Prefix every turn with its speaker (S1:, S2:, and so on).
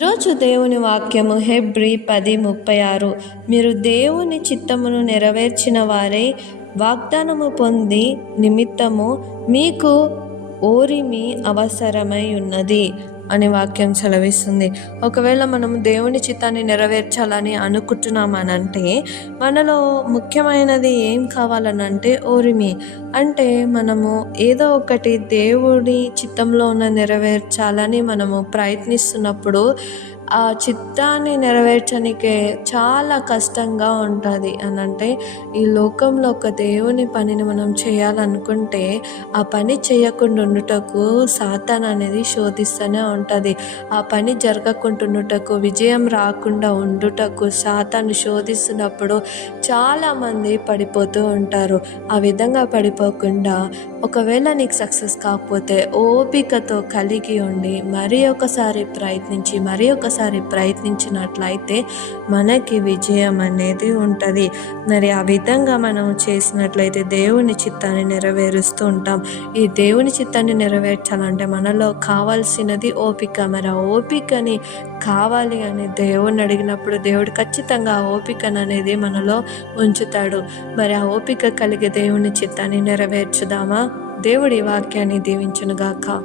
S1: ఈరోజు దేవుని వాక్యము హెబ్రి పది ముప్పై ఆరు. మీరు దేవుని చిత్తమును నెరవేర్చిన వారే వాగ్దానము పొంది నిమిత్తము మీకు ఓరిమి అవసరమై ఉన్నది. అని వాక్యం సెలవిస్తుంది. ఒకవేళ మనం దేవుని చిత్తాన్ని నెరవేర్చాలని అనుకుంటున్నామనంటే మనలో ముఖ్యమైనది ఏం కావాలనంటే ఓరిమి. అంటే మనము ఏదో ఒకటి దేవుడి చిత్తంలో ఉన్న నెరవేర్చాలని మనము ప్రయత్నిస్తున్నప్పుడు ఆ చిత్తాన్ని నెరవేర్చనికే చాలా కష్టంగా ఉంటుంది. అని అంటే ఈ లోకంలో ఒక దేవుని పనిని మనం చేయాలనుకుంటే ఆ పని చేయకుండా ఉండుటకు సాతాన్ అనేది శోధిస్తూనే ఉంటుంది. ఆ పని జరగకుంటుండుటకు విజయం రాకుండా ఉండుటకు సాతాను శోధిస్తున్నప్పుడు చాలామంది పడిపోతూ ఉంటారు. ఆ విధంగా పడిపోకుండా ఒకవేళ నీకు సక్సెస్ కాకపోతే ఓపికతో కలిగి ఉండి మరీ ఒకసారి ప్రయత్నించి మరీ ఒకసారి ప్రయత్నించినట్లయితే మనకి విజయం అనేది ఉంటుంది. మరి ఆ విధంగా మనం చేసినట్లయితే దేవుని చిత్తాన్ని నెరవేరుస్తూ ఉంటాం. ఈ దేవుని చిత్తాన్ని నెరవేర్చాలంటే మనలో కావాల్సినది ఓపిక. మరి ఆ ఓపికని కావాలి అని దేవుణ్ణి అడిగినప్పుడు దేవుడు ఖచ్చితంగా ఆ ఓపికను అనేది మనలో ఉంచుతాడు. మరి ఆ ఓపిక కలిగే దేవుని చిత్తాన్ని నెరవేర్చుదామా? దేవుడి వాక్యాన్ని దీవించునుగాక.